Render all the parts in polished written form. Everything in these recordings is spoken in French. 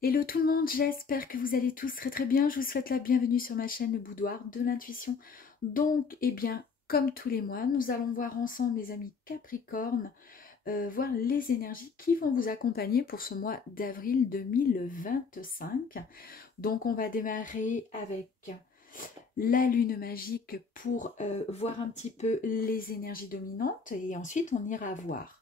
Hello tout le monde, j'espère que vous allez tous très très bien. Je vous souhaite la bienvenue sur ma chaîne Le Boudoir de l'intuition. Donc, eh bien, comme tous les mois, nous allons voir ensemble, mes amis Capricorne, voir les énergies qui vont vous accompagner pour ce mois d'avril 2025. Donc, on va démarrer avec la lune magique pour voir un petit peu les énergies dominantes et ensuite on ira voir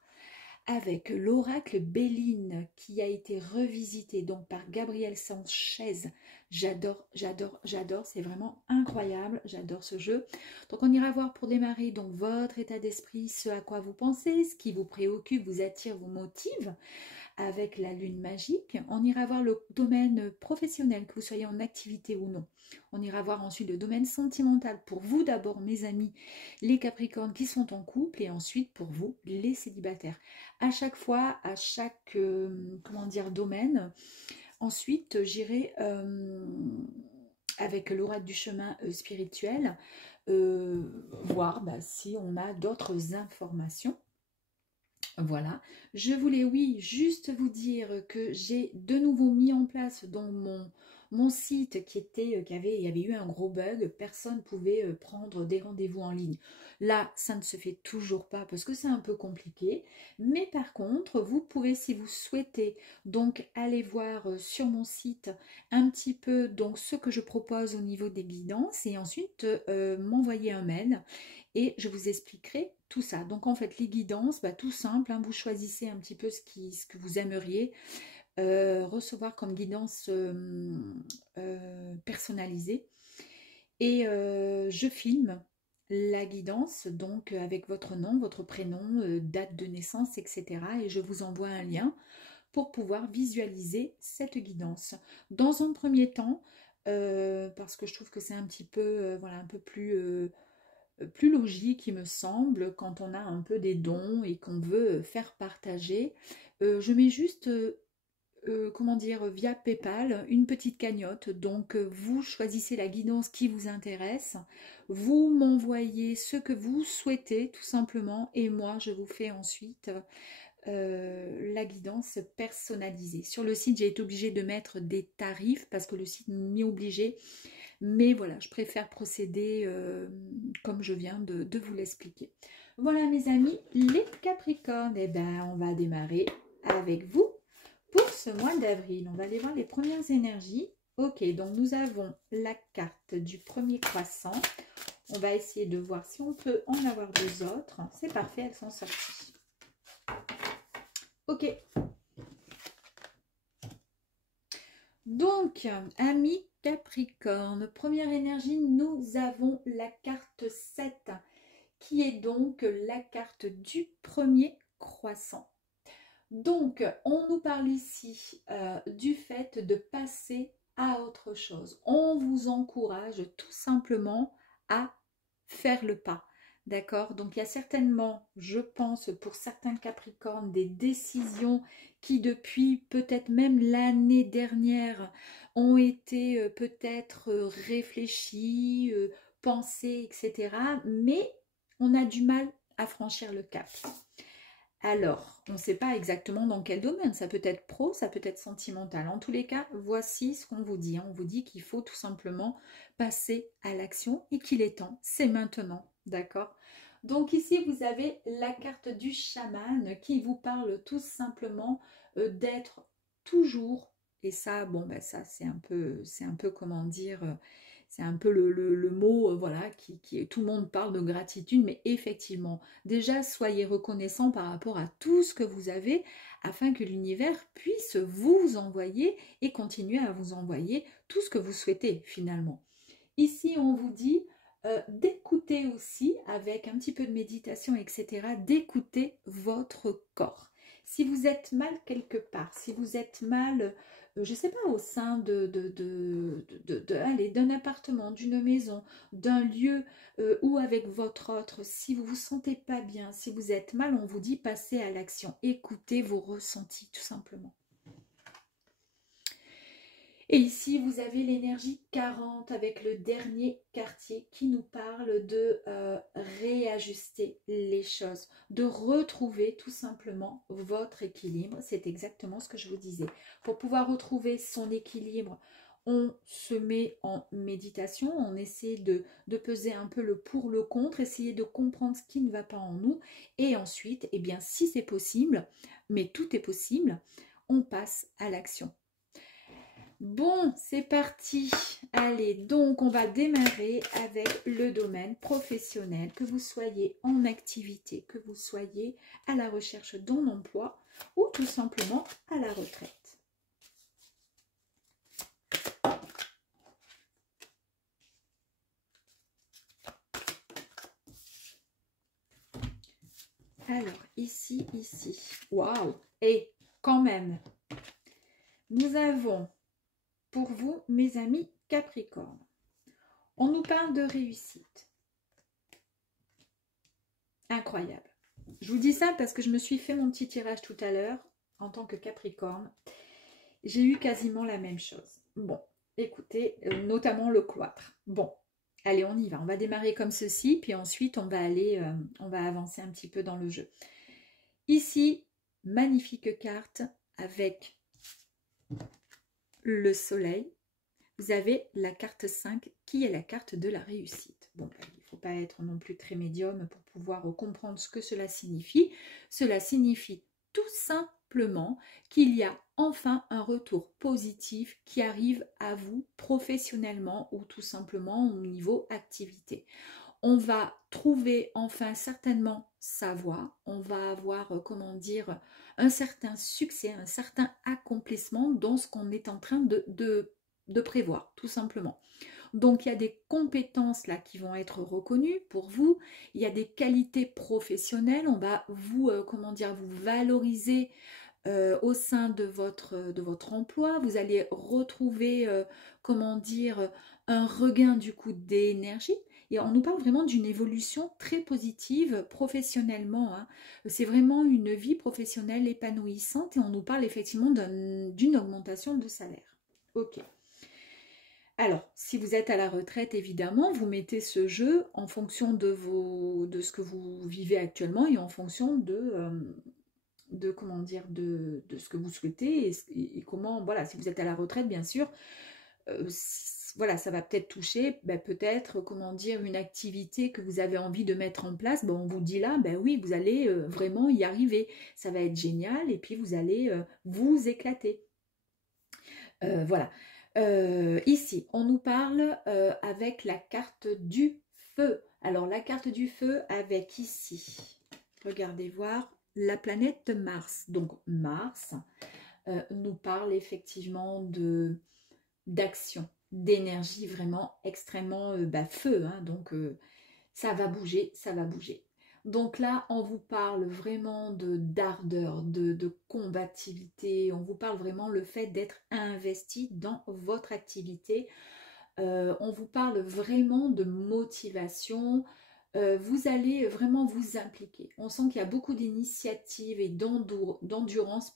avec l'oracle Béline qui a été revisité donc par Gabriel Sanchez. J'adore, j'adore, j'adore, c'est vraiment incroyable, j'adore ce jeu. Donc on ira voir pour démarrer donc votre état d'esprit, ce à quoi vous pensez, ce qui vous préoccupe, vous attire, vous motive avec la lune magique. On ira voir le domaine professionnel, que vous soyez en activité ou non. On ira voir ensuite le domaine sentimental pour vous d'abord, mes amis, les Capricornes qui sont en couple, et ensuite pour vous, les célibataires. À chaque fois, à chaque comment dire, domaine. Ensuite, j'irai avec l'oracle du chemin spirituel voir si on a d'autres informations. Voilà, je voulais, oui, juste vous dire que j'ai de nouveau mis en place dans mon site il y avait eu un gros bug, personne ne pouvait prendre des rendez-vous en ligne. Là, ça ne se fait toujours pas parce que c'est un peu compliqué, mais par contre, vous pouvez, si vous souhaitez, donc aller voir sur mon site un petit peu donc ce que je propose au niveau des guidances et ensuite m'envoyer un mail et je vous expliquerai tout ça. Donc en fait, les guidances, tout simple, hein, vous choisissez un petit peu ce que vous aimeriez recevoir comme guidance personnalisée. Et je filme la guidance, donc avec votre nom, votre prénom, date de naissance, etc. Et je vous envoie un lien pour pouvoir visualiser cette guidance. Dans un premier temps, parce que je trouve que c'est un petit peu, voilà, un peu plus logique, il me semble, quand on a un peu des dons et qu'on veut faire partager. Je mets juste, comment dire, via PayPal, une petite cagnotte. Donc, vous choisissez la guidance qui vous intéresse. Vous m'envoyez ce que vous souhaitez, tout simplement. Et moi, je vous fais ensuite la guidance personnalisée. Sur le site, j'ai été obligée de mettre des tarifs parce que le site m'y obligeait. Mais voilà, je préfère procéder comme je viens de vous l'expliquer. Voilà mes amis, les Capricornes, eh ben, on va démarrer avec vous pour ce mois d'avril. On va aller voir les premières énergies. Ok, donc nous avons la carte du premier croissant. On va essayer de voir si on peut en avoir deux autres. C'est parfait, elles sont sorties. Ok. Donc, amis Capricorne, première énergie, nous avons la carte 7, qui est donc la carte du premier croissant. Donc, on nous parle ici du fait de passer à autre chose. On vous encourage tout simplement à faire le pas. D'accord? Donc, il y a certainement, je pense, pour certains Capricornes, des décisions qui, depuis peut-être même l'année dernière, ont été peut-être réfléchies, pensées, etc. Mais on a du mal à franchir le cap. Alors, on ne sait pas exactement dans quel domaine, ça peut être pro, ça peut être sentimental. En tous les cas, voici ce qu'on vous dit. On vous dit qu'il faut tout simplement passer à l'action et qu'il est temps, c'est maintenant, d'accord? Donc ici, vous avez la carte du chaman qui vous parle tout simplement d'être toujours, et ça, bon, ça c'est un peu, comment dire, c'est un peu le mot, voilà, tout le monde parle de gratitude, mais effectivement, déjà, soyez reconnaissant par rapport à tout ce que vous avez afin que l'univers puisse vous envoyer et continuer à vous envoyer tout ce que vous souhaitez finalement. Ici, on vous dit d'écouter aussi, avec un petit peu de méditation, etc., d'écouter votre corps. Si vous êtes mal quelque part, si vous êtes mal, je ne sais pas, au sein allez, d'un appartement, d'une maison, d'un lieu ou avec votre autre, si vous ne vous sentez pas bien, si vous êtes mal, on vous dit passez à l'action. Écoutez vos ressentis, tout simplement. Et ici, vous avez l'énergie 40 avec le dernier quartier qui nous parle de réajuster les choses, de retrouver tout simplement votre équilibre. C'est exactement ce que je vous disais. Pour pouvoir retrouver son équilibre, on se met en méditation, on essaie de peser un peu le pour, le contre, essayer de comprendre ce qui ne va pas en nous. Et ensuite, eh bien, si c'est possible, mais tout est possible, on passe à l'action. Bon, c'est parti. Allez, donc on va démarrer avec le domaine professionnel, que vous soyez en activité, que vous soyez à la recherche d'un emploi ou tout simplement à la retraite. Alors, ici. Waouh! Et quand même, nous avons pour vous, mes amis Capricorne, on nous parle de réussite. Incroyable. Je vous dis ça parce que je me suis fait mon petit tirage tout à l'heure en tant que Capricorne. J'ai eu quasiment la même chose. Bon, écoutez, notamment le cloître. Bon, allez, on y va. On va démarrer comme ceci, puis ensuite on va aller, on va avancer un petit peu dans le jeu. Ici, magnifique carte avec le soleil. Vous avez la carte 5 qui est la carte de la réussite. Bon, il ne faut pas être non plus très médium pour pouvoir comprendre ce que cela signifie. Cela signifie tout simplement qu'il y a enfin un retour positif qui arrive à vous professionnellement ou tout simplement au niveau activité. On va trouver enfin certainement sa voie, on va avoir, comment dire, un certain succès, un certain accomplissement dans ce qu'on est en train de prévoir, tout simplement. Donc, il y a des compétences là qui vont être reconnues pour vous. Il y a des qualités professionnelles. On va vous, comment dire, vous valoriser au sein de votre emploi. Vous allez retrouver, comment dire, un regain du coup d'énergie. Et on nous parle vraiment d'une évolution très positive professionnellement, hein. C'est vraiment une vie professionnelle épanouissante et on nous parle effectivement d'une augmentation de salaire. Ok. Alors, si vous êtes à la retraite, évidemment, vous mettez ce jeu en fonction de ce que vous vivez actuellement et en fonction comment dire, de ce que vous souhaitez et comment, voilà, si vous êtes à la retraite, bien sûr, voilà, ça va peut-être toucher, peut-être, comment dire, une activité que vous avez envie de mettre en place. On vous dit là, oui, vous allez vraiment y arriver. Ça va être génial et puis vous allez vous éclater. Voilà. Ici, on nous parle avec la carte du feu. Alors, la carte du feu avec ici, regardez voir, la planète Mars. Donc, Mars nous parle effectivement d'action, d'énergie vraiment extrêmement feu. Hein, donc, ça va bouger, ça va bouger. Donc là, on vous parle vraiment d'ardeur, de combativité. On vous parle vraiment le fait d'être investi dans votre activité. On vous parle vraiment de motivation. Vous allez vraiment vous impliquer. On sent qu'il y a beaucoup d'initiatives et d'endurance,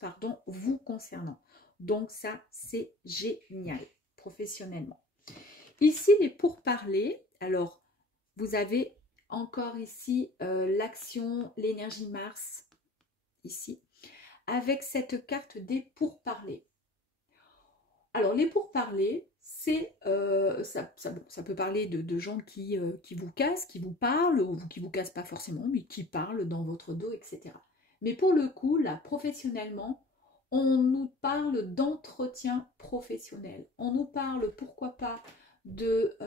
vous concernant. Donc ça, c'est génial, professionnellement. Ici, les pourparlers. Alors, vous avez encore ici l'action, l'énergie Mars, ici, avec cette carte des pourparlers. Alors, les pourparlers, c'est ça peut parler de gens qui vous cassent, qui vous parlent, ou qui ne vous cassent pas forcément, mais qui parlent dans votre dos, etc. Mais pour le coup, là, professionnellement, on nous parle d'entretien professionnel. On nous parle, pourquoi pas, de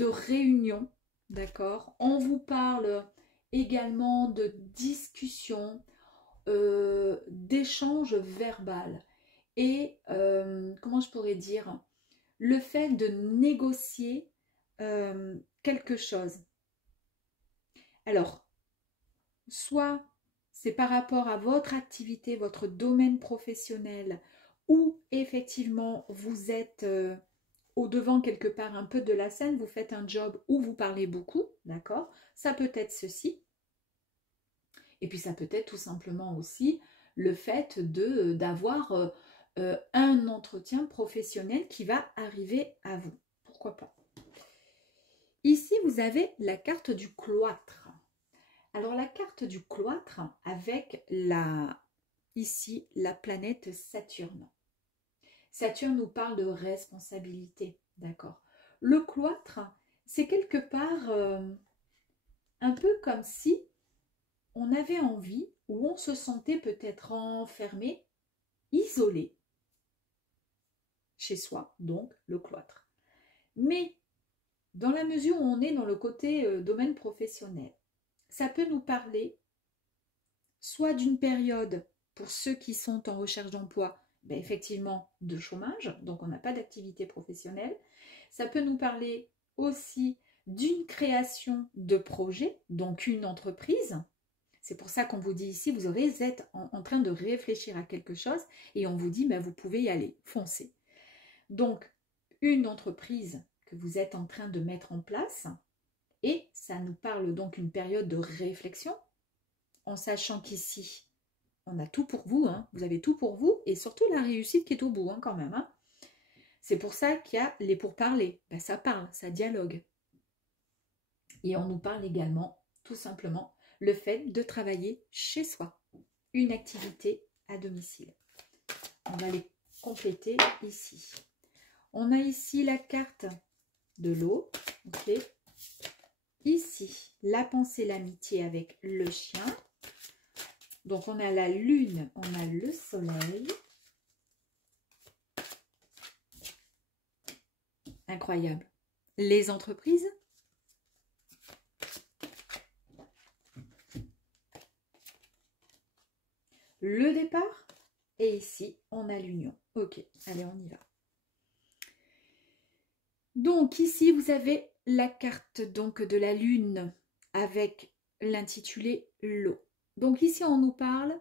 réunion, d'accord? On vous parle également de discussion, d'échange verbal et, comment je pourrais dire, le fait de négocier quelque chose. Alors, soit c'est par rapport à votre activité, votre domaine professionnel, où effectivement vous êtes au-devant quelque part un peu de la scène, vous faites un job où vous parlez beaucoup, d'accord? Ça peut être ceci. Et puis ça peut être tout simplement aussi le fait d'avoir un entretien professionnel qui va arriver à vous. Pourquoi pas? Ici, vous avez la carte du cloître. Alors, la carte du cloître avec ici la planète Saturne. Saturne nous parle de responsabilité, d'accord? Le cloître, c'est quelque part un peu comme si on avait envie ou on se sentait peut-être enfermé, isolé chez soi, donc le cloître. Mais dans la mesure où on est dans le côté domaine professionnel, ça peut nous parler soit d'une période pour ceux qui sont en recherche d'emploi, ben effectivement de chômage, donc on n'a pas d'activité professionnelle. Ça peut nous parler aussi d'une création de projet, donc une entreprise. C'est pour ça qu'on vous dit ici, vous êtes en train de réfléchir à quelque chose et on vous dit, ben, vous pouvez y aller, foncez. Donc, une entreprise que vous êtes en train de mettre en place et ça nous parle donc une période de réflexion en sachant qu'ici, on a tout pour vous, hein. Vous avez tout pour vous et surtout la réussite qui est au bout hein, quand même. Hein. C'est pour ça qu'il y a les pourparlers. Ben, ça parle, ça dialogue. Et on nous parle également, tout simplement, le fait de travailler chez soi. Une activité à domicile. On va les compléter ici. On a ici la carte de l'eau. Okay. Ici, la pensée, l'amitié avec le chien. Donc, on a la lune, on a le soleil. Incroyable. Les entreprises. Le départ. Et ici, on a l'union. Ok, allez, on y va. Donc, ici, vous avez la carte donc, de la lune avec l'intitulé l'eau. Donc, ici, on nous parle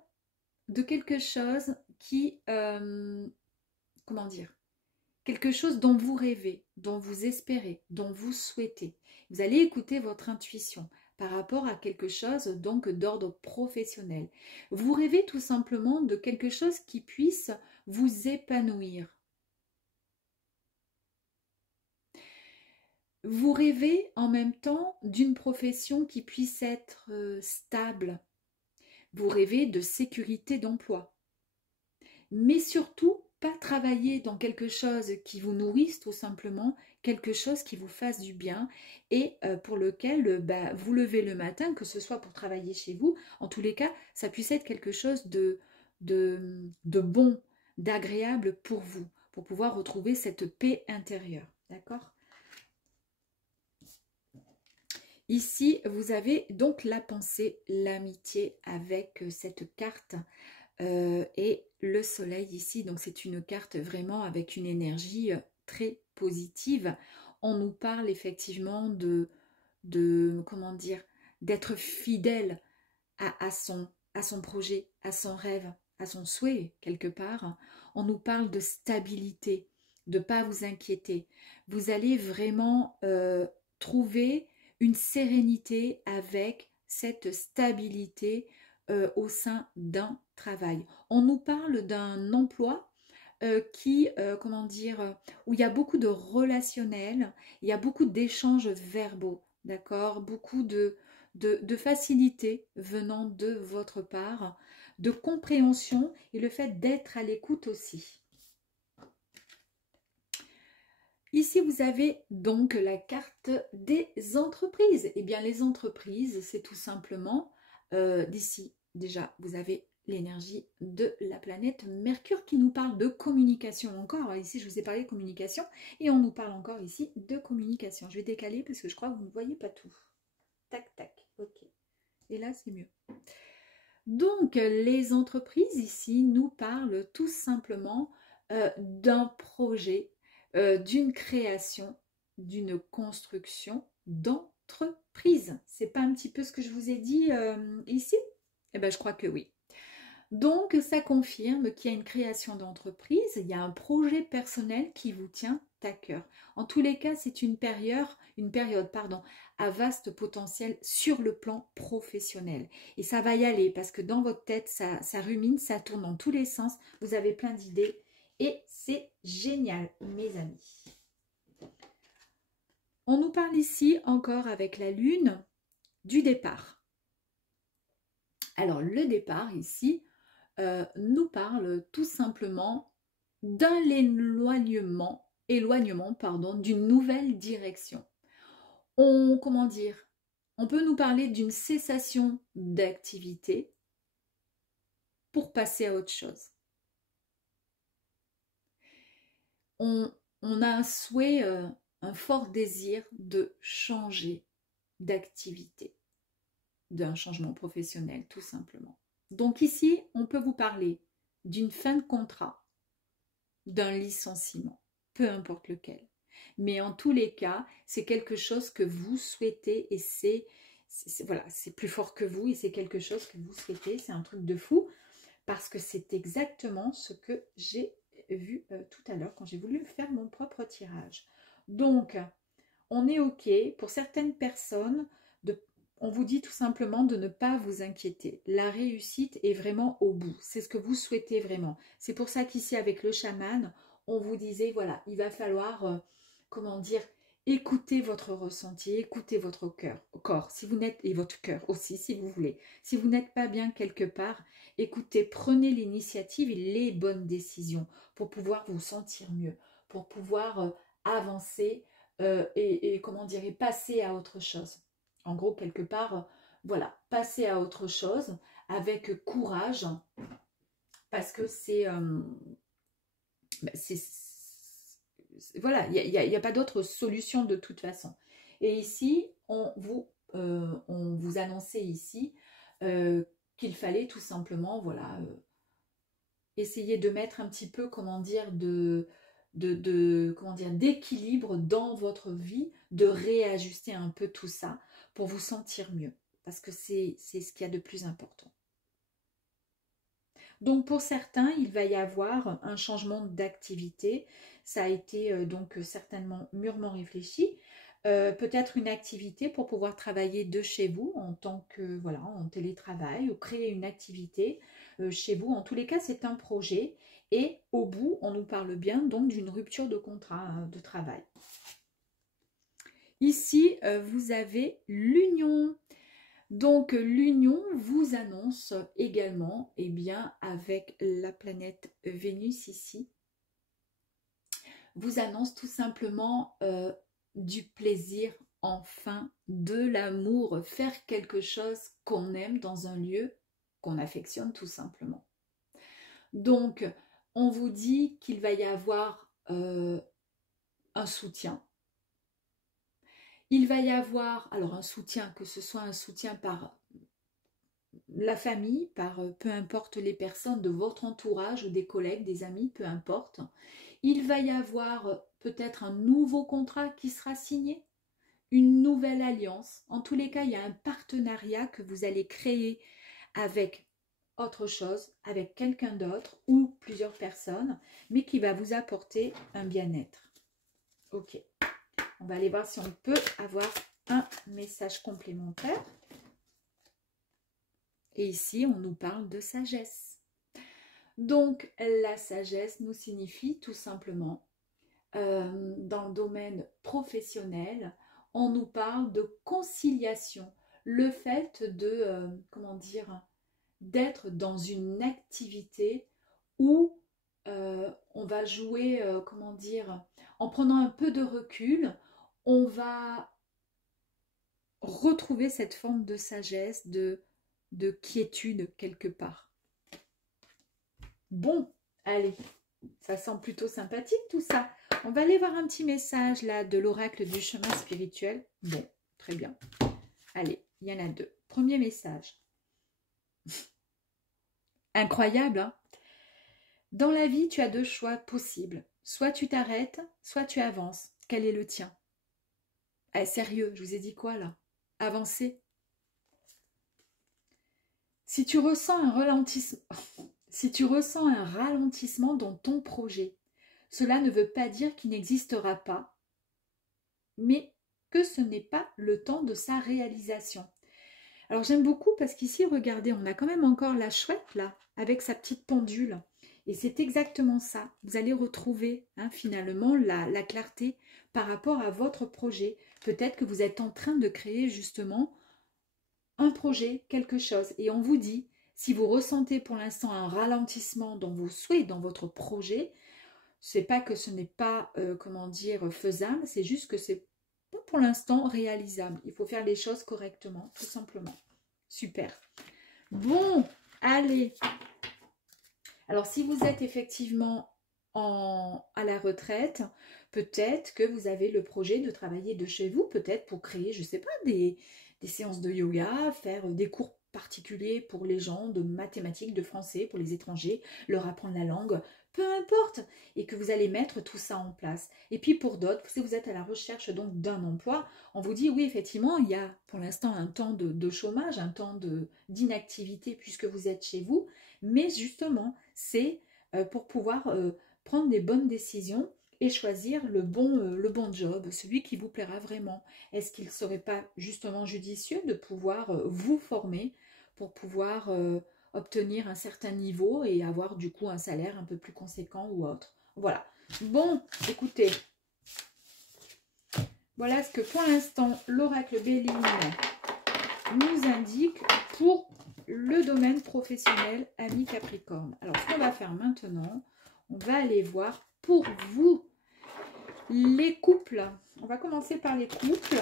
de quelque chose qui, comment dire, quelque chose dont vous rêvez, dont vous espérez, dont vous souhaitez. Vous allez écouter votre intuition par rapport à quelque chose donc d'ordre professionnel. Vous rêvez tout simplement de quelque chose qui puisse vous épanouir. Vous rêvez en même temps d'une profession qui puisse être stable. Vous rêvez de sécurité d'emploi. Mais surtout, pas travailler dans quelque chose qui vous nourrisse tout simplement, quelque chose qui vous fasse du bien et pour lequel vous levez le matin, que ce soit pour travailler chez vous, en tous les cas, ça puisse être quelque chose de bon, d'agréable pour vous, pour pouvoir retrouver cette paix intérieure. D'accord ? Ici, vous avez donc la pensée, l'amitié avec cette carte et le soleil ici. Donc, c'est une carte vraiment avec une énergie très positive. On nous parle effectivement comment dire, d'être fidèle à son projet, à son rêve, à son souhait quelque part. On nous parle de stabilité, de ne pas vous inquiéter. Vous allez vraiment trouver une sérénité avec cette stabilité au sein d'un travail. On nous parle d'un emploi qui, comment dire, où il y a beaucoup de relationnel, il y a beaucoup d'échanges verbaux, d'accord, beaucoup de facilité venant de votre part, de compréhension et le fait d'être à l'écoute aussi. Ici, vous avez donc la carte des entreprises. Eh bien, les entreprises, c'est tout simplement, d'ici, déjà, vous avez l'énergie de la planète Mercure qui nous parle de communication encore. Ici, je vous ai parlé de communication et on nous parle encore ici de communication. Je vais décaler parce que je crois que vous ne voyez pas tout. Tac, tac, ok. Et là, c'est mieux. Donc, les entreprises ici nous parlent tout simplement d'un projet, d'une création, d'une construction d'entreprise. C'est pas un petit peu ce que je vous ai dit ici? Eh bien, je crois que oui. Donc, ça confirme qu'il y a une création d'entreprise, il y a un projet personnel qui vous tient à cœur. En tous les cas, c'est une période à vaste potentiel sur le plan professionnel. Et ça va y aller parce que dans votre tête, ça rumine, ça tourne dans tous les sens. Vous avez plein d'idées et c'est génial, mes amis. On nous parle ici, encore avec la lune, du départ. Alors, le départ ici nous parle tout simplement d'un éloignement, d'une nouvelle direction. Comment dire, on peut nous parler d'une cessation d'activité pour passer à autre chose. On a un souhait, un fort désir de changer d'activité, d'un changement professionnel tout simplement. Donc ici, on peut vous parler d'une fin de contrat, d'un licenciement, peu importe lequel. Mais en tous les cas, c'est quelque chose que vous souhaitez et voilà, c'est plus fort que vous et c'est quelque chose que vous souhaitez. C'est un truc de fou parce que c'est exactement ce que j'ai vu tout à l'heure quand j'ai voulu faire mon propre tirage. Donc, on est OK. Pour certaines personnes, on vous dit tout simplement de ne pas vous inquiéter. La réussite est vraiment au bout. C'est ce que vous souhaitez vraiment. C'est pour ça qu'ici, avec le chaman, on vous disait, voilà, il va falloir, comment dire, écoutez votre ressenti, écoutez votre corps, si vous n'êtes, et votre cœur aussi, si vous voulez. Si vous n'êtes pas bien quelque part, écoutez, prenez l'initiative et les bonnes décisions pour pouvoir vous sentir mieux, pour pouvoir avancer et comment dire, et passer à autre chose. En gros, quelque part, voilà, passer à autre chose avec courage, parce que voilà, il n'y a pas d'autre solution de toute façon. Et ici, on vous annonçait ici qu'il fallait tout simplement, voilà, essayer de mettre un petit peu, comment dire, comment dire, d'équilibre dans votre vie, de réajuster un peu tout ça pour vous sentir mieux, parce que c'est ce qu'il y a de plus important. Donc pour certains, il va y avoir un changement d'activité. Ça a été donc certainement mûrement réfléchi. Peut-être une activité pour pouvoir travailler de chez vous en tant que, voilà, en télétravail, ou créer une activité chez vous. En tous les cas, c'est un projet. Et au bout, on nous parle bien donc d'une rupture de contrat de travail. Ici, vous avez l'union. Donc l'union vous annonce également, eh bien, avec la planète Vénus ici, vous annonce tout simplement du plaisir, enfin, de l'amour, faire quelque chose qu'on aime dans un lieu qu'on affectionne tout simplement. Donc, on vous dit qu'il va y avoir un soutien. Il va y avoir, alors un soutien, que ce soit un soutien par la famille, par peu importe les personnes de votre entourage, des collègues, des amis, peu importe. Il va y avoir peut-être un nouveau contrat qui sera signé, une nouvelle alliance. En tous les cas, il y a un partenariat que vous allez créer avec autre chose, avec quelqu'un d'autre ou plusieurs personnes, mais qui va vous apporter un bien-être. Ok, on va aller voir si on peut avoir un message complémentaire. Et ici, on nous parle de sagesse. Donc, la sagesse nous signifie tout simplement, dans le domaine professionnel, on nous parle de conciliation. Le fait de, comment dire, d'être dans une activité où on va jouer, comment dire, en prenant un peu de recul, on va retrouver cette forme de sagesse, de quiétude quelque part. Bon, allez, ça sent plutôt sympathique tout ça. On va aller voir un petit message là de l'oracle du chemin spirituel. Bon, très bien. Allez, il y en a deux. Premier message. Incroyable, hein? Dans la vie, tu as deux choix possibles. Soit tu t'arrêtes, soit tu avances. Quel est le tien? Eh, sérieux, je vous ai dit quoi là? Avancez. Si tu ressens un ralentissement dans ton projet, cela ne veut pas dire qu'il n'existera pas, mais que ce n'est pas le temps de sa réalisation. Alors j'aime beaucoup parce qu'ici, regardez, on a quand même encore la chouette là, avec sa petite pendule. Et c'est exactement ça. Vous allez retrouver finalement la clarté par rapport à votre projet. Peut-être que vous êtes en train de créer justement un projet, quelque chose. Et on vous dit, si vous ressentez pour l'instant un ralentissement dans vos souhaits, dans votre projet, c'est pas que ce n'est pas, comment dire, faisable, c'est juste que c'est pas pour l'instant réalisable. Il faut faire les choses correctement, tout simplement. Super. Bon, allez. Alors, si vous êtes effectivement à la retraite, peut-être que vous avez le projet de travailler de chez vous, peut-être pour créer, je ne sais pas, des séances de yoga, faire des cours particuliers pour les gens de mathématiques, de français, pour les étrangers, leur apprendre la langue, peu importe, et que vous allez mettre tout ça en place. Et puis pour d'autres, si vous êtes à la recherche donc d'un emploi, on vous dit oui, effectivement, il y a pour l'instant un temps de chômage, un temps d'inactivité puisque vous êtes chez vous, mais justement, c'est pour pouvoir prendre des bonnes décisions et choisir le bon job, celui qui vous plaira vraiment. Est-ce qu'il ne serait pas justement judicieux de pouvoir vous former pour pouvoir obtenir un certain niveau et avoir du coup un salaire un peu plus conséquent ou autre? Voilà. Bon, écoutez, voilà ce que pour l'instant l'oracle Béline nous indique pour le domaine professionnel, amis Capricorne. Alors, ce qu'on va faire maintenant, on va aller voir pour vous les couples. On va commencer par les couples.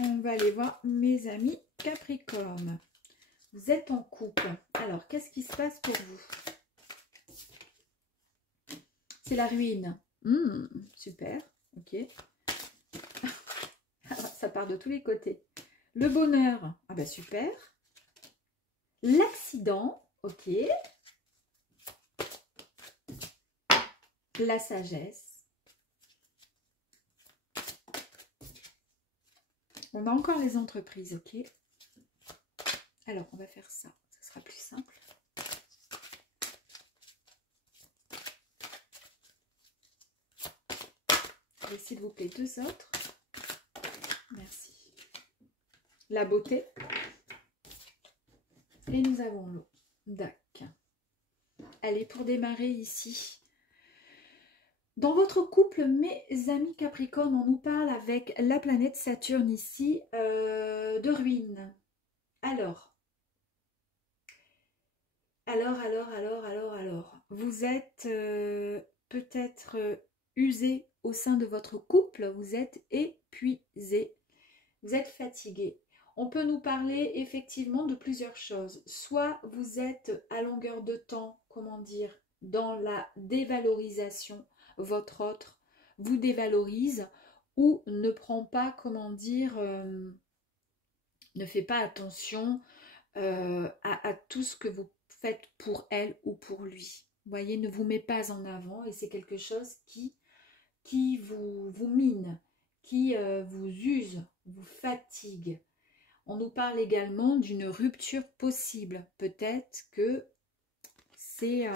On va aller voir mes amis Capricorne. Vous êtes en couple. Alors, qu'est-ce qui se passe pour vous? C'est la ruine. Super. Ok. Ça part de tous les côtés. Le bonheur. Ah ben super. L'accident. Ok. La sagesse. On a encore les entreprises, ok. Alors, on va faire ça. Ça sera plus simple. Et s'il vous plaît, deux autres. Merci. La beauté. Et nous avons l'eau. D'accord. Allez, pour démarrer ici. Dans votre couple, mes amis Capricorne, on nous parle avec la planète Saturne ici de ruine. Alors. Vous êtes peut-être usé au sein de votre couple, vous êtes épuisé, vous êtes fatigué. On peut nous parler effectivement de plusieurs choses. Soit vous êtes à longueur de temps, comment dire, dans la dévalorisation, votre autre vous dévalorise ou ne prend pas, comment dire, ne fait pas attention à tout ce que vous faites pour elle ou pour lui. Vous voyez, ne vous met pas en avant et c'est quelque chose qui vous mine, qui vous use, vous fatigue. On nous parle également d'une rupture possible. Peut-être que c'est...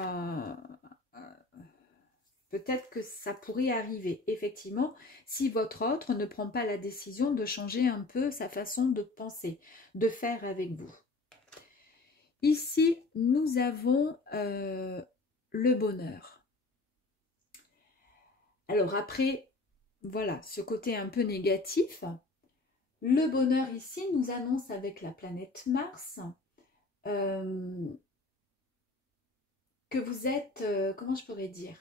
peut-être que ça pourrait arriver, effectivement, si votre autre ne prend pas la décision de changer un peu sa façon de penser, de faire avec vous. Ici, nous avons le bonheur. Alors après, voilà, ce côté un peu négatif. Le bonheur ici nous annonce avec la planète Mars que vous êtes, comment je pourrais dire,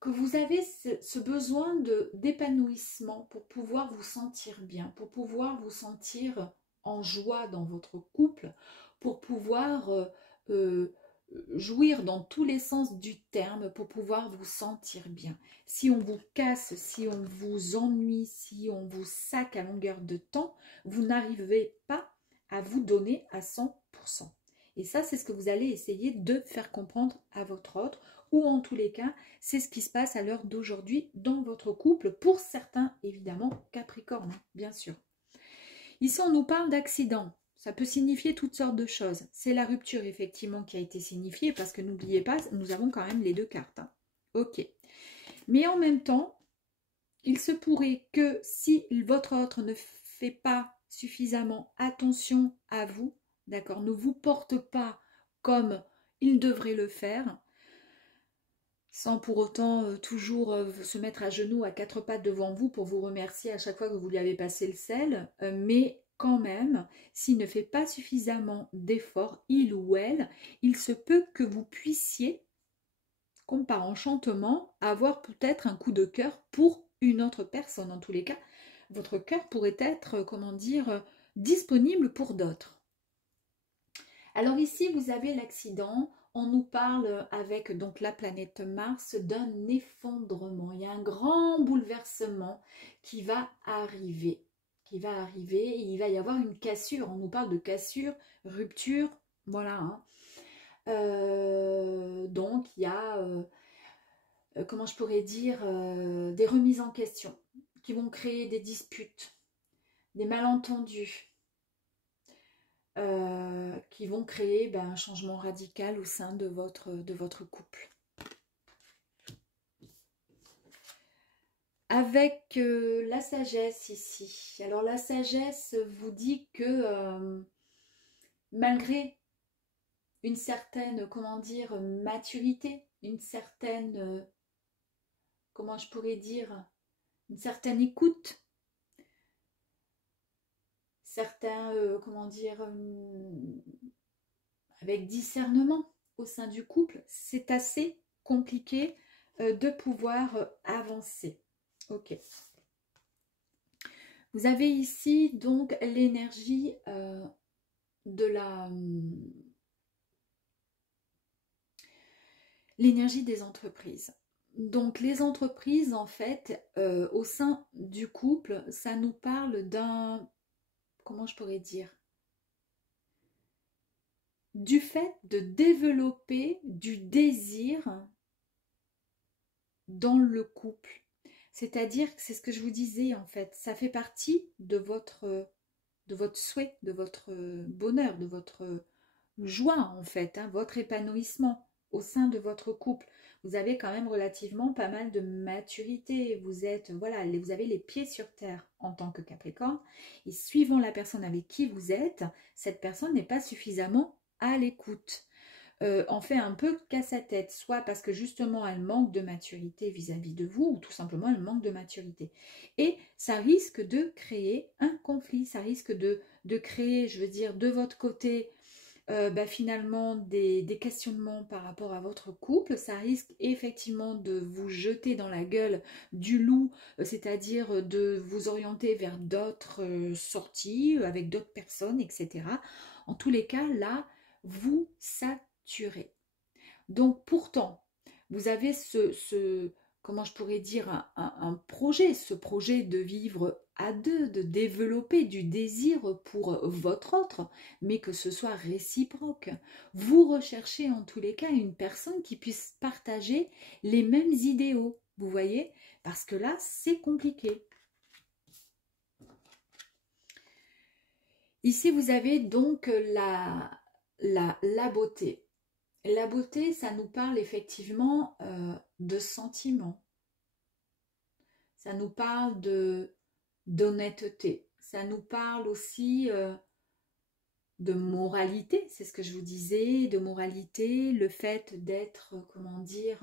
que vous avez ce besoin d'épanouissement pour pouvoir vous sentir bien, pour pouvoir vous sentir en joie dans votre couple, pour pouvoir jouir dans tous les sens du terme, pour pouvoir vous sentir bien. Si on vous casse, si on vous ennuie, si on vous sac à longueur de temps, vous n'arrivez pas à vous donner à 100%. Et ça, c'est ce que vous allez essayer de faire comprendre à votre autre, ou en tous les cas, c'est ce qui se passe à l'heure d'aujourd'hui dans votre couple, pour certains, évidemment, Capricorne, bien sûr. Ici, on nous parle d'accident. Ça peut signifier toutes sortes de choses. C'est la rupture, effectivement, qui a été signifiée, parce que n'oubliez pas, nous avons quand même les deux cartes. Hein. Ok. Mais en même temps, il se pourrait que si votre autre ne fait pas suffisamment attention à vous, d'accord, ne vous porte pas comme il devrait le faire, sans pour autant toujours se mettre à genoux à quatre pattes devant vous pour vous remercier à chaque fois que vous lui avez passé le sel, mais quand même, s'il ne fait pas suffisamment d'efforts, il ou elle, il se peut que vous puissiez, comme par enchantement, avoir peut-être un coup de cœur pour une autre personne. En tous les cas, votre cœur pourrait être, comment dire, disponible pour d'autres. Alors ici, vous avez l'accident. On nous parle avec donc la planète Mars d'un effondrement. Il y a un grand bouleversement qui va arriver. Et il va y avoir une cassure. On nous parle de cassure, rupture, voilà. Hein. Donc il y a, comment je pourrais dire, des remises en question qui vont créer des disputes, des malentendus. Qui vont créer un changement radical au sein de votre couple. Avec la sagesse ici. Alors la sagesse vous dit que malgré une certaine, comment dire, maturité, une certaine, comment je pourrais dire, une certaine écoute, certains, comment dire, avec discernement au sein du couple, c'est assez compliqué de pouvoir avancer. Ok. Vous avez ici donc l'énergie de l'énergie des entreprises. Donc les entreprises, en fait, au sein du couple, ça nous parle d'un, comment je pourrais dire, du fait de développer du désir dans le couple. C'est-à-dire que c'est ce que je vous disais en fait, ça fait partie de votre souhait, de votre bonheur, de votre joie en fait, hein, votre épanouissement au sein de votre couple. Vous avez quand même relativement pas mal de maturité, vous êtes, voilà, vous avez les pieds sur terre en tant que Capricorne, et suivant la personne avec qui vous êtes, cette personne n'est pas suffisamment à l'écoute. En fait un peu qu'à sa tête, soit parce que justement elle manque de maturité vis-à-vis de vous, ou tout simplement elle manque de maturité. Et ça risque de créer un conflit, ça risque de créer, je veux dire, de votre côté, finalement des questionnements par rapport à votre couple. Ça risque effectivement de vous jeter dans la gueule du loup, c'est-à-dire de vous orienter vers d'autres sorties, avec d'autres personnes, etc. En tous les cas, là, vous saturez. Donc pourtant, vous avez comment je pourrais dire, un projet, ce projet de vivre à deux, de développer du désir pour votre autre, mais que ce soit réciproque. Vous recherchez en tous les cas une personne qui puisse partager les mêmes idéaux, vous voyez, parce que là, c'est compliqué. Ici, vous avez donc la beauté. La beauté, ça nous parle effectivement de sentiments. Ça nous parle d'honnêteté. Ça nous parle aussi de moralité. C'est ce que je vous disais, de moralité. Le fait d'être, comment dire,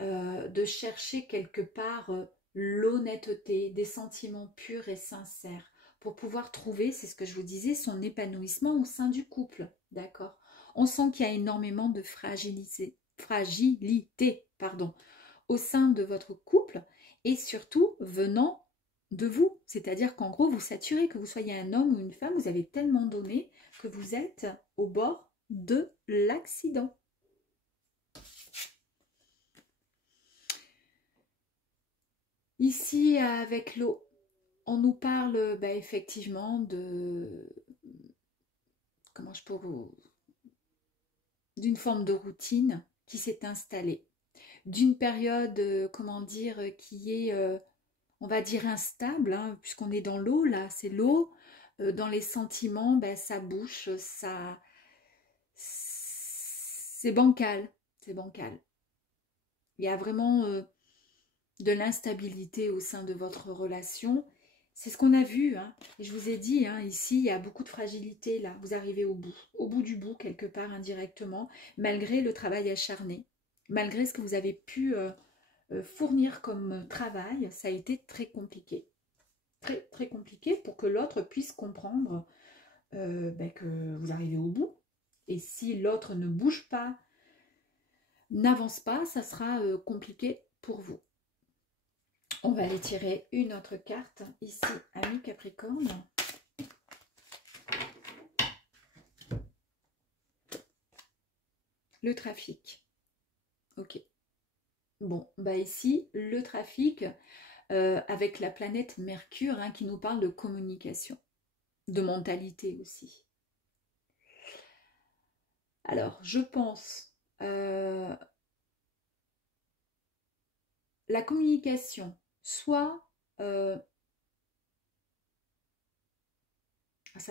de chercher quelque part l'honnêteté, des sentiments purs et sincères pour pouvoir trouver, c'est ce que je vous disais, son épanouissement au sein du couple. D'accord ? On sent qu'il y a énormément de fragilité, au sein de votre couple et surtout venant de vous. C'est-à-dire qu'en gros, vous saturez, que vous soyez un homme ou une femme, vous avez tellement donné que vous êtes au bord de l'accident. Ici, avec l'eau, on nous parle effectivement de... Comment je peux vous... d'une forme de routine qui s'est installée, d'une période, comment dire, qui est, on va dire, instable, hein, puisqu'on est dans l'eau, là, c'est l'eau. Dans les sentiments, ça bouge, ça... c'est bancal, c'est bancal. Il y a vraiment de l'instabilité au sein de votre relation c'est ce qu'on a vu, hein. Et je vous ai dit, hein, ici, il y a beaucoup de fragilité, là. Vous arrivez au bout du bout, quelque part, indirectement, malgré le travail acharné, malgré ce que vous avez pu fournir comme travail, ça a été très compliqué. Très, très compliqué pour que l'autre puisse comprendre que vous arrivez au bout. Et si l'autre ne bouge pas, n'avance pas, ça sera compliqué pour vous. On va aller tirer une autre carte ici, ami Capricorne. Le trafic. Ok. Bon, bah ici, le trafic avec la planète Mercure hein, qui nous parle de communication, de mentalité aussi. Alors, je pense la communication, soit ça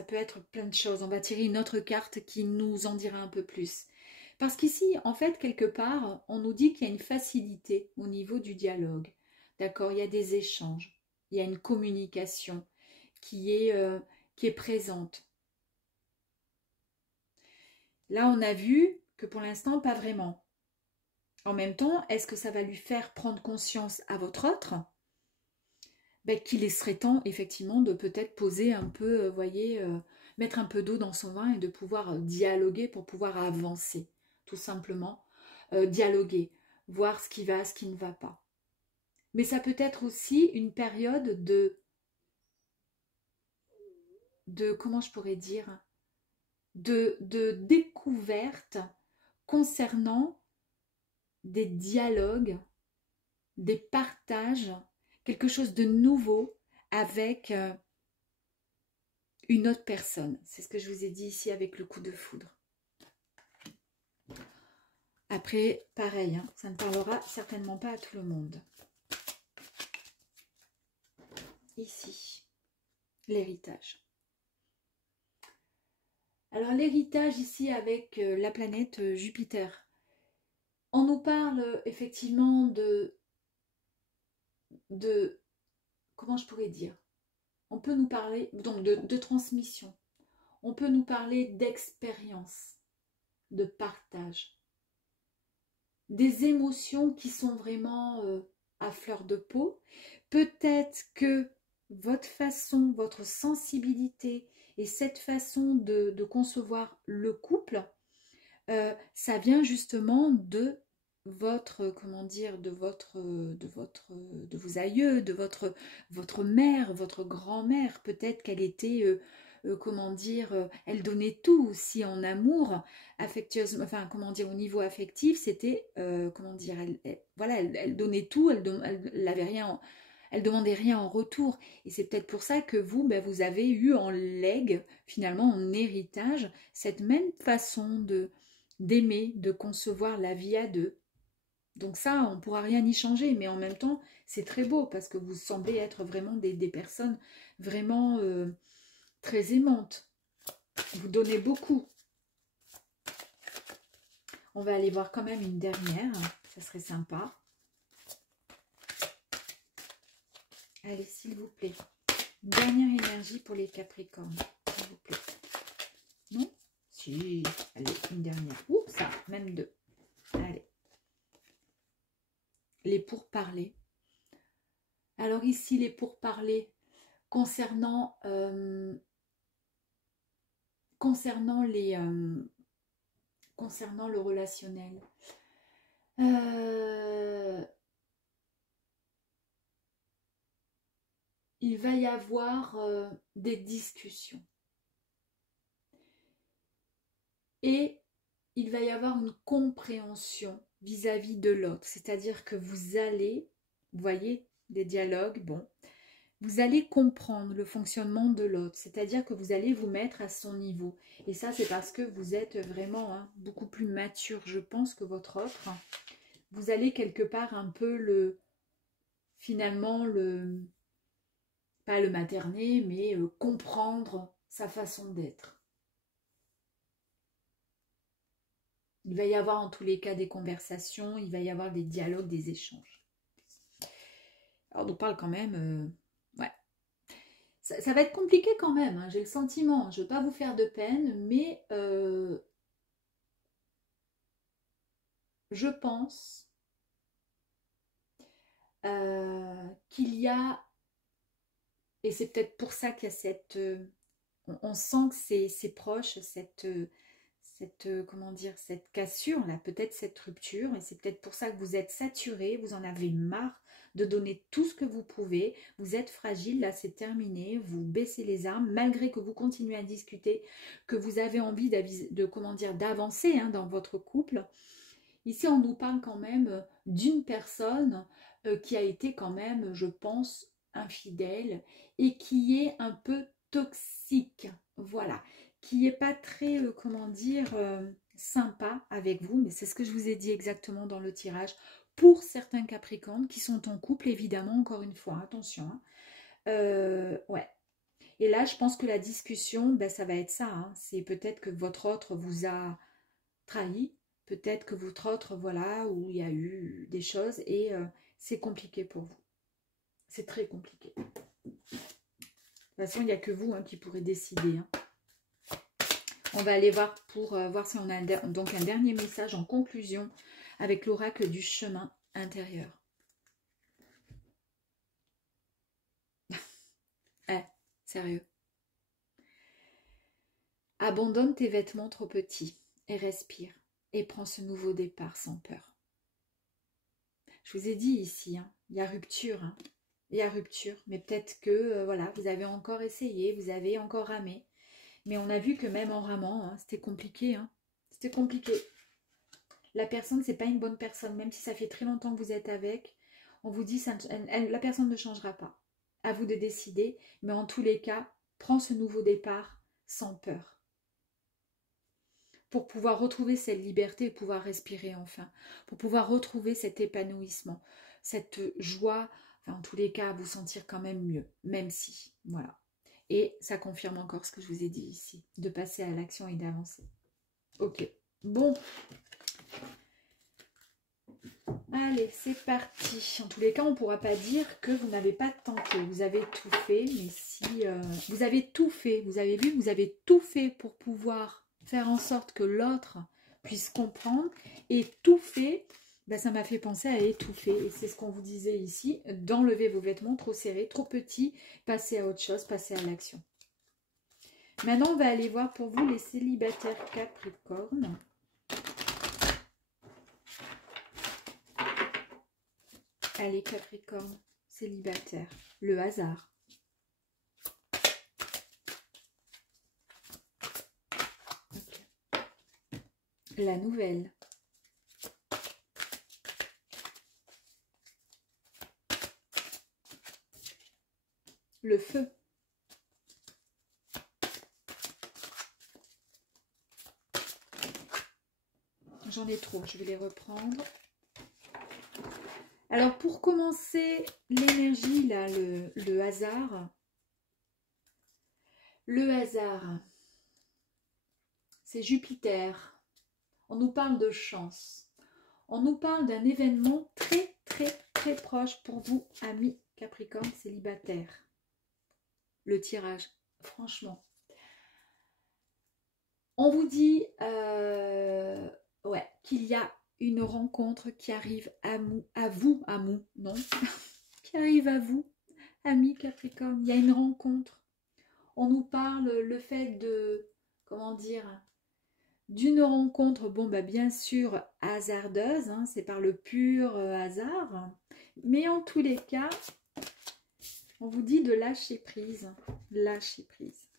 peut être plein de choses. On va tirer une autre carte qui nous en dira un peu plus. Parce qu'ici, en fait, quelque part, on nous dit qu'il y a une facilité au niveau du dialogue. D'accord? Il y a des échanges. Il y a une communication qui est présente. Là, on a vu que pour l'instant, pas vraiment. En même temps, est-ce que ça va lui faire prendre conscience à votre autre qu'il serait temps, effectivement, de peut-être poser un peu, voyez, mettre un peu d'eau dans son vin et de pouvoir dialoguer pour pouvoir avancer, tout simplement. Dialoguer, voir ce qui va, ce qui ne va pas. Mais ça peut être aussi une période comment je pourrais dire, de découverte concernant des dialogues, des partages, quelque chose de nouveau avec une autre personne. C'est ce que je vous ai dit ici avec le coup de foudre. Après, pareil, hein, ça ne parlera certainement pas à tout le monde. Ici, l'héritage. Alors l'héritage ici avec la planète Jupiter. On nous parle effectivement de comment je pourrais dire, on peut nous parler donc de transmission, on peut nous parler d'expérience, de partage, des émotions qui sont vraiment à fleur de peau. Peut-être que votre façon, votre sensibilité et cette façon de concevoir le couple, ça vient justement de votre, comment dire, de vos aïeux, de votre mère, votre grand-mère. Peut-être qu'elle était, comment dire, elle donnait tout aussi en amour, affectueusement, enfin, comment dire, au niveau affectif, c'était, comment dire, voilà, elle donnait tout, elle avait rien, elle demandait rien en retour. Et c'est peut-être pour ça que vous, vous avez eu en legs, finalement, en héritage, cette même façon d'aimer, de concevoir la vie à deux. Donc ça, on ne pourra rien y changer, mais en même temps, c'est très beau parce que vous semblez être vraiment des personnes vraiment très aimantes. Vous donnez beaucoup. On va aller voir quand même une dernière, ça serait sympa. Allez, s'il vous plaît. Une dernière énergie pour les Capricornes, s'il vous plaît. Non? Si, allez, une dernière. Oups, ça, même deux. Allez. Les pourparlers. Alors ici, les pourparlers concernant le relationnel. Il va y avoir des discussions. Et il va y avoir une compréhension vis-à-vis de l'autre. C'est-à-dire que vous allez, vous voyez, des dialogues, bon, vous allez comprendre le fonctionnement de l'autre. C'est-à-dire que vous allez vous mettre à son niveau. Et ça, c'est parce que vous êtes vraiment beaucoup plus mature, je pense, que votre autre. Vous allez quelque part un peu finalement, pas le materner, mais comprendre sa façon d'être. Il va y avoir en tous les cas des conversations, il va y avoir des dialogues, des échanges. Alors on parle quand même, ouais. ça va être compliqué quand même, hein, j'ai le sentiment. Je ne veux pas vous faire de peine, mais je pense qu'il y a, et c'est peut-être pour ça qu'il y a cette... on sent que c'est proche, comment dire, cette cassure là, peut-être cette rupture, et c'est peut-être pour ça que vous êtes saturé, vous en avez marre de donner tout ce que vous pouvez, vous êtes fragile, là c'est terminé, vous baissez les armes, malgré que vous continuez à discuter, que vous avez envie comment dire, d'avancer hein, dans votre couple. Ici on nous parle quand même d'une personne qui a été quand même, je pense, infidèle et qui est un peu toxique, voilà, qui n'est pas très, comment dire, sympa avec vous, mais c'est ce que je vous ai dit exactement dans le tirage, pour certains Capricornes qui sont en couple, évidemment, encore une fois, attention, hein. Ouais. Et là, je pense que la discussion, ben, ça va être ça, hein. C'est peut-être que votre autre vous a trahi, peut-être que votre autre, voilà, où il y a eu des choses, et c'est compliqué pour vous. C'est très compliqué. De toute façon, il n'y a que vous hein, qui pourrez décider, hein. On va aller voir pour voir si on a donc un dernier message en conclusion avec l'oracle du chemin intérieur. Sérieux. Abandonne tes vêtements trop petits et respire et prends ce nouveau départ sans peur. Je vous ai dit ici, hein, il y a rupture, hein, il y a rupture, mais peut-être que voilà, vous avez encore essayé, vous avez encore ramé. Mais on a vu que même en ramant, hein, c'était compliqué. Hein. C'était compliqué. La personne, c'est pas une bonne personne. Même si ça fait très longtemps que vous êtes avec, on vous dit la personne ne changera pas. À vous de décider. Mais en tous les cas, prends ce nouveau départ sans peur. Pour pouvoir retrouver cette liberté et pouvoir respirer enfin. Pour pouvoir retrouver cet épanouissement, cette joie. Enfin, en tous les cas, vous sentir quand même mieux. Même si, voilà. Et ça confirme encore ce que je vous ai dit ici, de passer à l'action et d'avancer. Ok, bon. Allez, c'est parti. En tous les cas, on ne pourra pas dire que vous n'avez pas tenté. Vous avez tout fait, mais si... vous avez tout fait, vous avez vu, vous avez tout fait pour pouvoir faire en sorte que l'autre puisse comprendre. Et tout fait, ben, ça m'a fait penser à étouffer. Et c'est ce qu'on vous disait ici, d'enlever vos vêtements trop serrés, trop petits, passer à autre chose, passer à l'action. Maintenant, on va aller voir pour vous les célibataires Capricorne. Allez, Capricorne, célibataire, le hasard. Okay. La nouvelle. Le feu. J'en ai trop, je vais les reprendre. Alors, pour commencer, l'énergie, là, le hasard. Le hasard, c'est Jupiter. On nous parle de chance. On nous parle d'un événement très, très, très proche pour vous, amis Capricorne célibataires. Le tirage, franchement. On vous dit ouais, qu'il y a une rencontre qui arrive à vous, non qui arrive à vous, amis Capricorne. Il y a une rencontre. On nous parle le fait de, comment dire, d'une rencontre, bon, bah, bien sûr, hasardeuse, hein, c'est par le pur hasard. Mais en tous les cas, on vous dit de lâcher prise. Lâcher prise.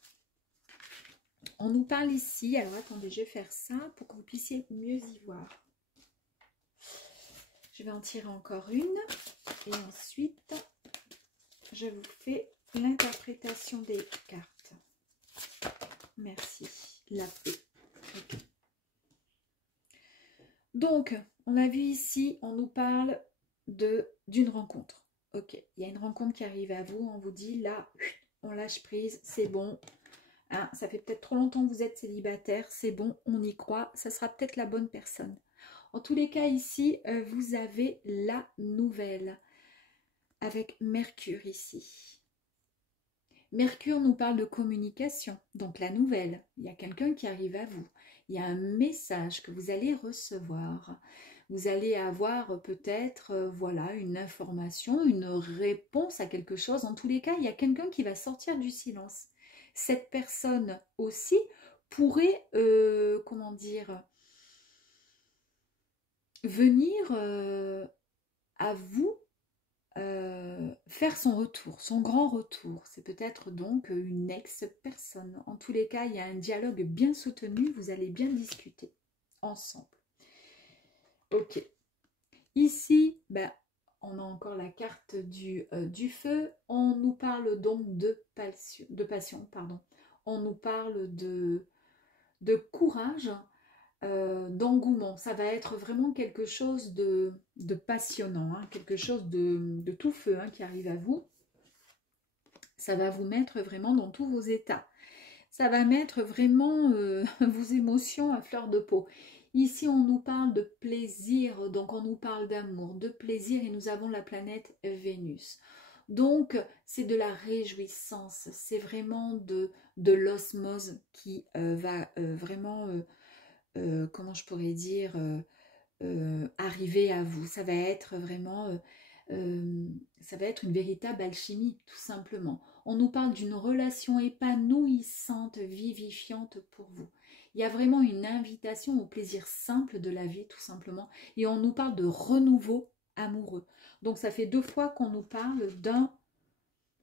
On nous parle ici, alors attendez, je vais faire ça pour que vous puissiez mieux y voir. Je vais en tirer encore une et ensuite je vous fais l'interprétation des cartes. Merci. La paix. Okay. Donc, on a vu ici, on nous parle d'une rencontre. Ok, il y a une rencontre qui arrive à vous, on vous dit là, on lâche prise, c'est bon. Hein, ça fait peut-être trop longtemps que vous êtes célibataire, c'est bon, on y croit, ça sera peut-être la bonne personne. En tous les cas, ici, vous avez la nouvelle avec Mercure ici. Mercure nous parle de communication, donc la nouvelle. Il y a quelqu'un qui arrive à vous. Il y a un message que vous allez recevoir. Vous allez avoir peut-être, voilà, une information, une réponse à quelque chose. En tous les cas, il y a quelqu'un qui va sortir du silence. Cette personne aussi pourrait, comment dire, venir à vous faire son retour, son grand retour. C'est peut-être donc une ex-personne. En tous les cas, il y a un dialogue bien soutenu, vous allez bien discuter ensemble. Ok. Ici, ben, on a encore la carte du feu. On nous parle donc de passion, pardon. On nous parle de courage, d'engouement. Ça va être vraiment quelque chose de passionnant, hein, quelque chose de tout feu hein, qui arrive à vous. Ça va vous mettre vraiment dans tous vos états. Ça va mettre vraiment vos émotions à fleur de peau. Ici, on nous parle de plaisir, donc on nous parle d'amour, de plaisir, et nous avons la planète Vénus. Donc, c'est de la réjouissance, c'est vraiment de l'osmose qui va vraiment, comment je pourrais dire, arriver à vous. Ça va être vraiment, ça va être une véritable alchimie, tout simplement. On nous parle d'une relation épanouissante, vivifiante pour vous. Il y a vraiment une invitation au plaisir simple de la vie, tout simplement. Et on nous parle de renouveau amoureux. Donc ça fait 2 fois qu'on nous parle d'un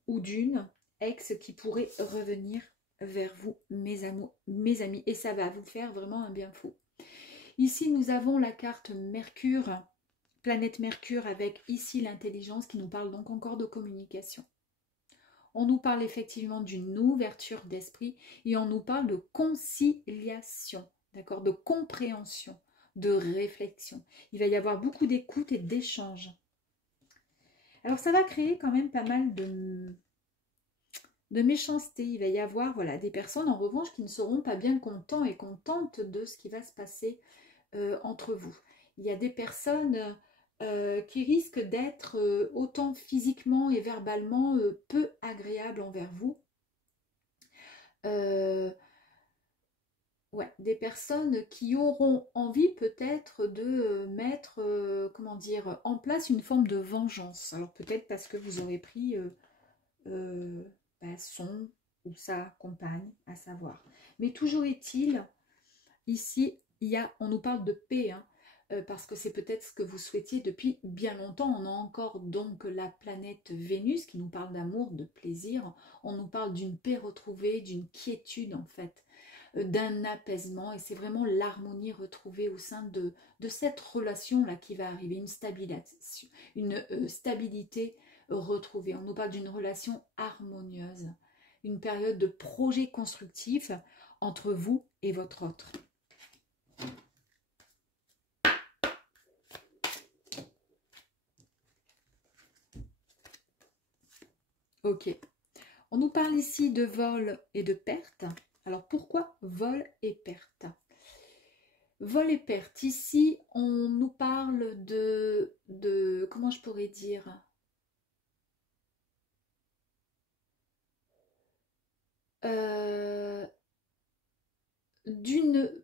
ou d'une ex qui pourrait revenir vers vous, mes amis. Et ça va vous faire vraiment un bien fou. Ici, nous avons la carte Mercure, planète Mercure, avec ici l'intelligence qui nous parle donc encore de communication. On nous parle effectivement d'une ouverture d'esprit et on nous parle de conciliation, d'accord, de compréhension, de réflexion. Il va y avoir beaucoup d'écoute et d'échange. Alors ça va créer quand même pas mal de méchanceté. Il va y avoir voilà, des personnes en revanche qui ne seront pas bien contents et contentes de ce qui va se passer entre vous. Il y a des personnes qui risquent d'être autant physiquement et verbalement peu agréables envers vous. Ouais, des personnes qui auront envie peut-être de mettre, comment dire, en place une forme de vengeance. Alors peut-être parce que vous aurez pris son ou sa compagne, à savoir. Mais toujours est-il, ici, on nous parle de paix, hein, parce que c'est peut-être ce que vous souhaitiez depuis bien longtemps. On a encore donc la planète Vénus qui nous parle d'amour, de plaisir. On nous parle d'une paix retrouvée, d'une quiétude en fait, d'un apaisement. Et c'est vraiment l'harmonie retrouvée au sein de cette relation-là qui va arriver, une stabilité retrouvée. On nous parle d'une relation harmonieuse, une période de projet constructif entre vous et votre autre. Ok. On nous parle ici de vol et de perte. Alors pourquoi vol et perte? Vol et perte. Ici, on nous parle de comment je pourrais dire?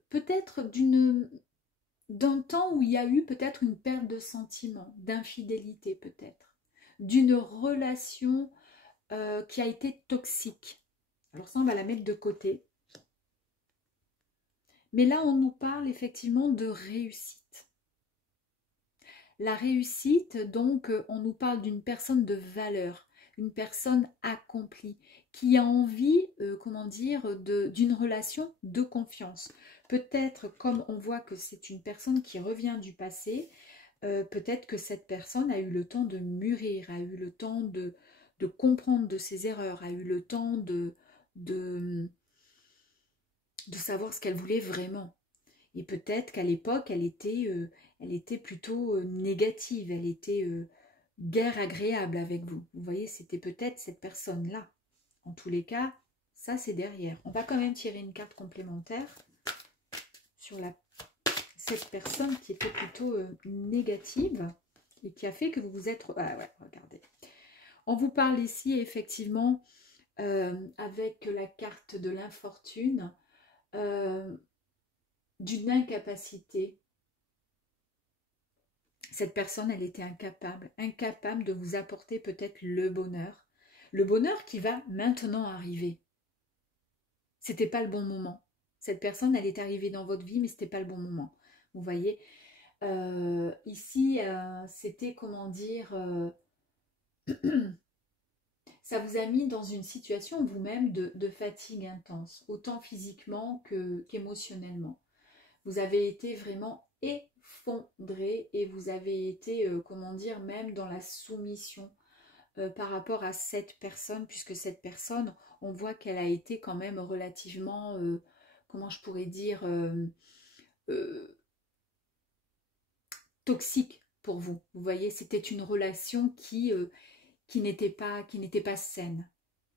Peut-être d'un temps où il y a eu peut-être une perte de sentiments, d'infidélité peut-être, d'une relation qui a été toxique. Alors ça, on va la mettre de côté. Mais là, on nous parle effectivement de réussite. La réussite, donc, on nous parle d'une personne de valeur, une personne accomplie, qui a envie, comment dire, d'une relation de confiance. Peut-être, comme on voit que c'est une personne qui revient du passé, peut-être que cette personne a eu le temps de mûrir, a eu le temps de comprendre de ses erreurs, a eu le temps de savoir ce qu'elle voulait vraiment. Et peut-être qu'à l'époque, elle était plutôt négative, elle était guère agréable avec vous. Vous voyez, c'était peut-être cette personne-là. En tous les cas, ça c'est derrière. On va quand même tirer une carte complémentaire sur cette personne qui était plutôt négative et qui a fait que vous vous êtes... Ah ouais, regardez. On vous parle ici effectivement avec la carte de l'infortune, d'une incapacité. Cette personne, elle était incapable de vous apporter peut-être le bonheur qui va maintenant arriver. C'était pas le bon moment. Cette personne, elle est arrivée dans votre vie, mais c'était pas le bon moment. Vous voyez, ici, c'était, comment dire, ça vous a mis dans une situation vous-même de fatigue intense, autant physiquement qu'émotionnellement. Vous avez été vraiment effondré et vous avez été, comment dire, même dans la soumission par rapport à cette personne, puisque cette personne, on voit qu'elle a été quand même relativement, comment je pourrais dire, euh, toxique pour vous. Vous voyez, c'était une relation qui n'était pas saine.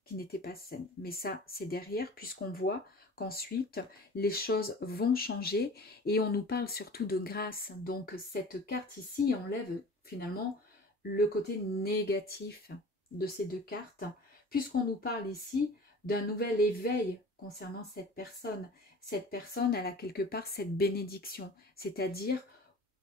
Qui n'était pas saine. Mais ça, c'est derrière, puisqu'on voit qu'ensuite, les choses vont changer et on nous parle surtout de grâce. Donc, cette carte ici enlève finalement le côté négatif de ces deux cartes, puisqu'on nous parle ici d'un nouvel éveil concernant cette personne. Cette personne, elle a quelque part cette bénédiction, c'est-à-dire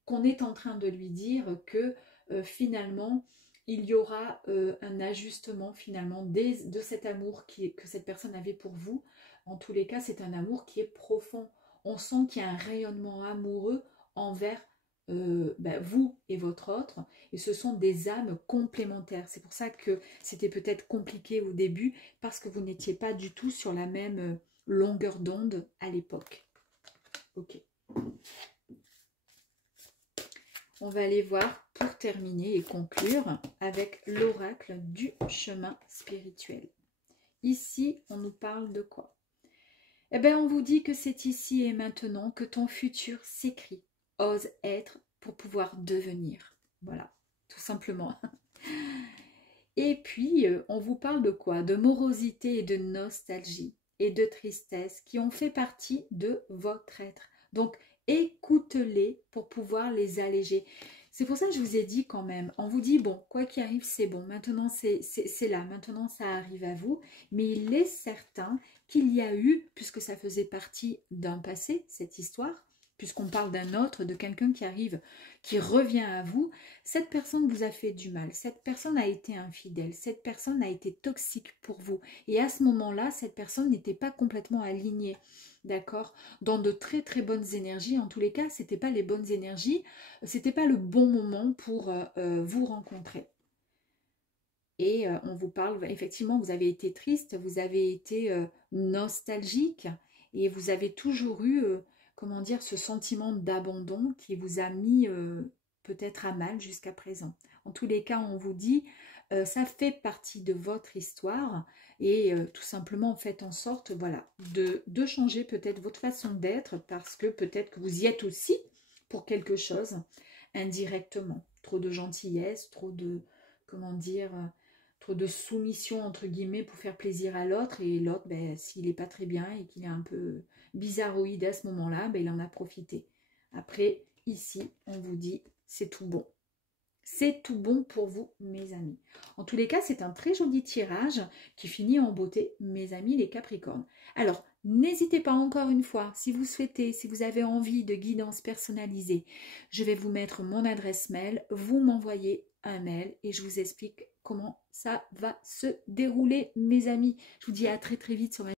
qu'on est en train de lui dire que finalement, il y aura un ajustement finalement de cet amour que cette personne avait pour vous. En tous les cas, c'est un amour qui est profond. On sent qu'il y a un rayonnement amoureux envers vous et votre autre. Et ce sont des âmes complémentaires. C'est pour ça que c'était peut-être compliqué au début, parce que vous n'étiez pas du tout sur la même longueur d'onde à l'époque. Ok. On va aller voir pour terminer et conclure avec l'oracle du chemin spirituel. Ici, on nous parle de quoi? Eh bien, on vous dit que c'est ici et maintenant que ton futur s'écrit. Ose être pour pouvoir devenir. Voilà, tout simplement. Et puis, on vous parle de quoi? De morosité et de nostalgie et de tristesse qui ont fait partie de votre être. Donc, écoute-les pour pouvoir les alléger. C'est pour ça que je vous ai dit quand même, on vous dit, bon, quoi qu'il arrive, c'est bon, maintenant c'est là, maintenant ça arrive à vous, mais il est certain qu'il y a eu, puisque ça faisait partie d'un passé, cette histoire, puisqu'on parle d'un autre, de quelqu'un qui arrive, qui revient à vous, cette personne vous a fait du mal, cette personne a été infidèle, cette personne a été toxique pour vous, et à ce moment-là, cette personne n'était pas complètement alignée. D'accord, dans de très très bonnes énergies. En tous les cas, c'était pas les bonnes énergies, c'était pas le bon moment pour vous rencontrer. Et on vous parle, effectivement, vous avez été triste, vous avez été nostalgique et vous avez toujours eu, comment dire, ce sentiment d'abandon qui vous a mis peut-être à mal jusqu'à présent. En tous les cas, on vous dit, ça fait partie de votre histoire et tout simplement faites en sorte, voilà, de changer peut-être votre façon d'être parce que peut-être que vous y êtes aussi pour quelque chose indirectement. Trop de gentillesse, trop de, comment dire, trop de soumission entre guillemets pour faire plaisir à l'autre et l'autre, ben, s'il n'est pas très bien et qu'il est un peu bizarroïde à ce moment-là, ben, il en a profité. Après, ici, on vous dit, c'est tout bon. C'est tout bon pour vous, mes amis. En tous les cas, c'est un très joli tirage qui finit en beauté, mes amis les Capricornes. Alors, n'hésitez pas encore une fois, si vous souhaitez, si vous avez envie de guidance personnalisée, je vais vous mettre mon adresse mail, vous m'envoyez un mail et je vous explique comment ça va se dérouler, mes amis. Je vous dis à très très vite sur ma